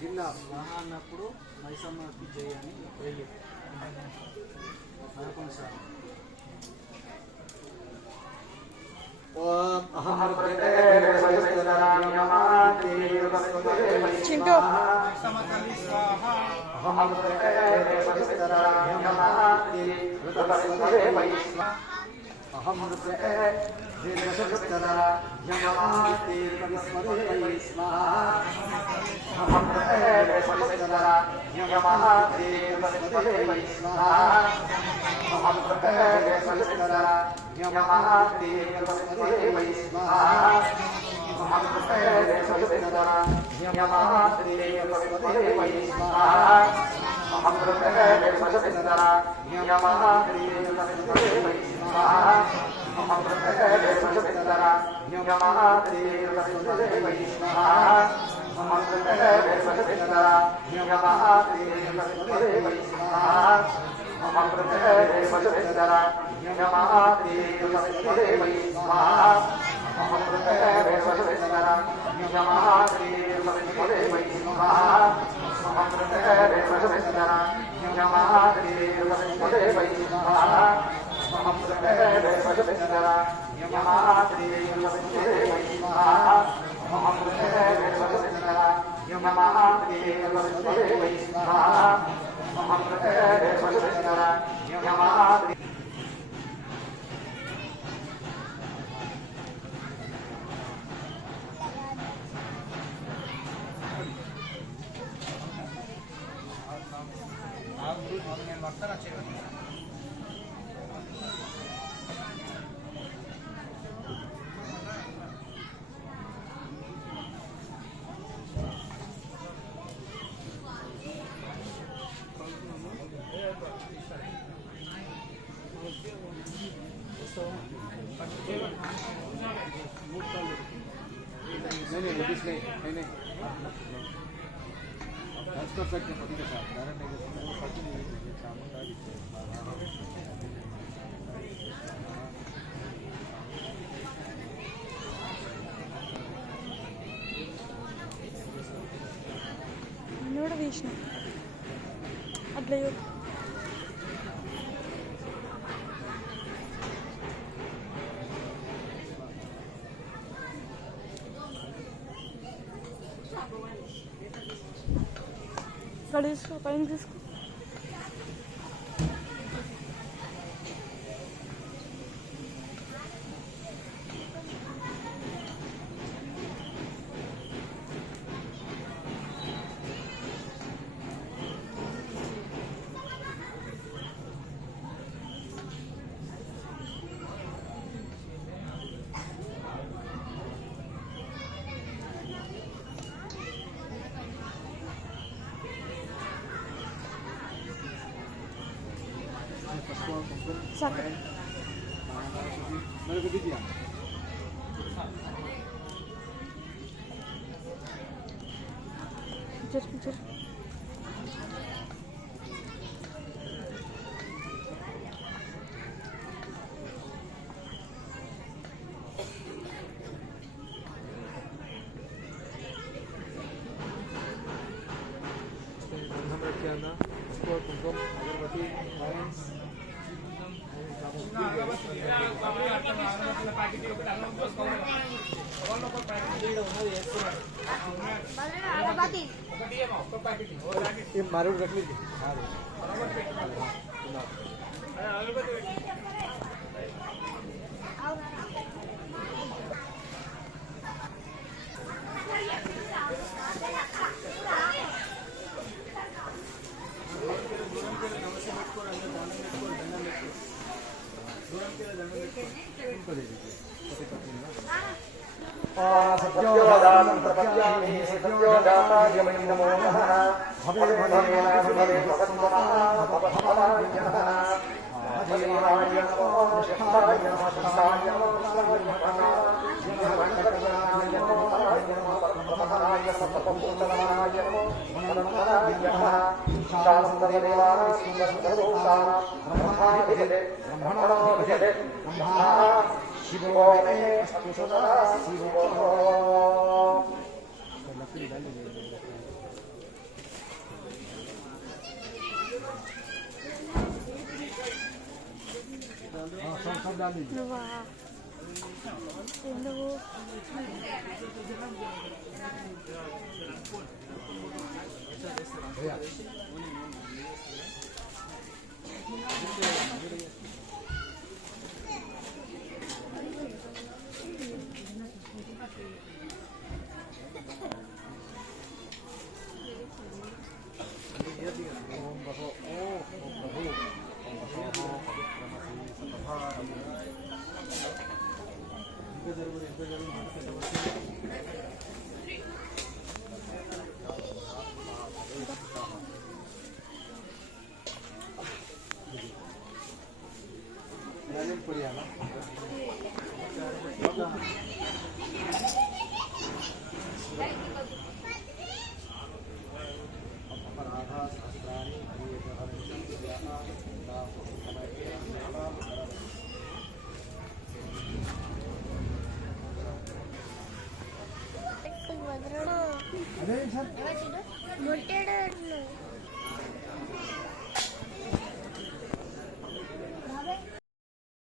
జిల్లా అన్నప్పుడు మైసమ్మకి జై అని వెయ్యి కొనసాగు. చింటూ अहम देवशस्तरा यमाते विस्मरे स्वाहा अहम देवशस्तरा यमाते विस्मरे स्वाहा अहम देवशस्तरा यमाते विस्मरे स्वाहा अहम देवशस्तरा यमाते विस्मरे स्वाहा अहम देवशस्तरा यमाते विस्मरे स्वाहा अहम देवशस्तरा यमाते विस्मरे स्वाहा अहम देवशस्तरा यमाते विस्मरे स्वाहा अहम देवशस्तरा यमाते विस्मरे स्वाहा अहम देवशस्तरा यमाते विस्मरे स्वाहा अहम देवशस्तरा यमाते विस्मरे स्वाहा अहम देवशस्तरा यमाते विस्मरे स्वाहा अहम देवशस्तरा यमाते विस्मरे स्वाहा अहम देवशस्तरा यमाते नहीं लेडीज नहीं कर सकते पति के साथ कारण नहीं पति नहीं नोड़ विष्णु अगले गाड़ी इसको पाइन किसको साकर मेरे को भी दिया पिक्चर हम रखे ना उसको कुमकुम अगरबत्ती वाइन्स ये मारू रख लीजिए सत्योदानं प्रपद्यामि सत्योदाताय नमो नमः भवे भवेनानु भवे भवत्वमाः भवत्वमान्यः भजेनाय नमो शिष्टाय नमः शिष्टाय नमो वेङ्कटरमणाय नमो परमपदाय सत्तपभूतनाय नमो परमपदाय नमः शास्त्रदेवानां सुन्दररूपाणां ब्रह्माभिधे ब्रह्मणोभिधे ब्रह्मा शिवो मे अस्तु सदा शिवो నువ్వా ఎందుకు ముట్టాడు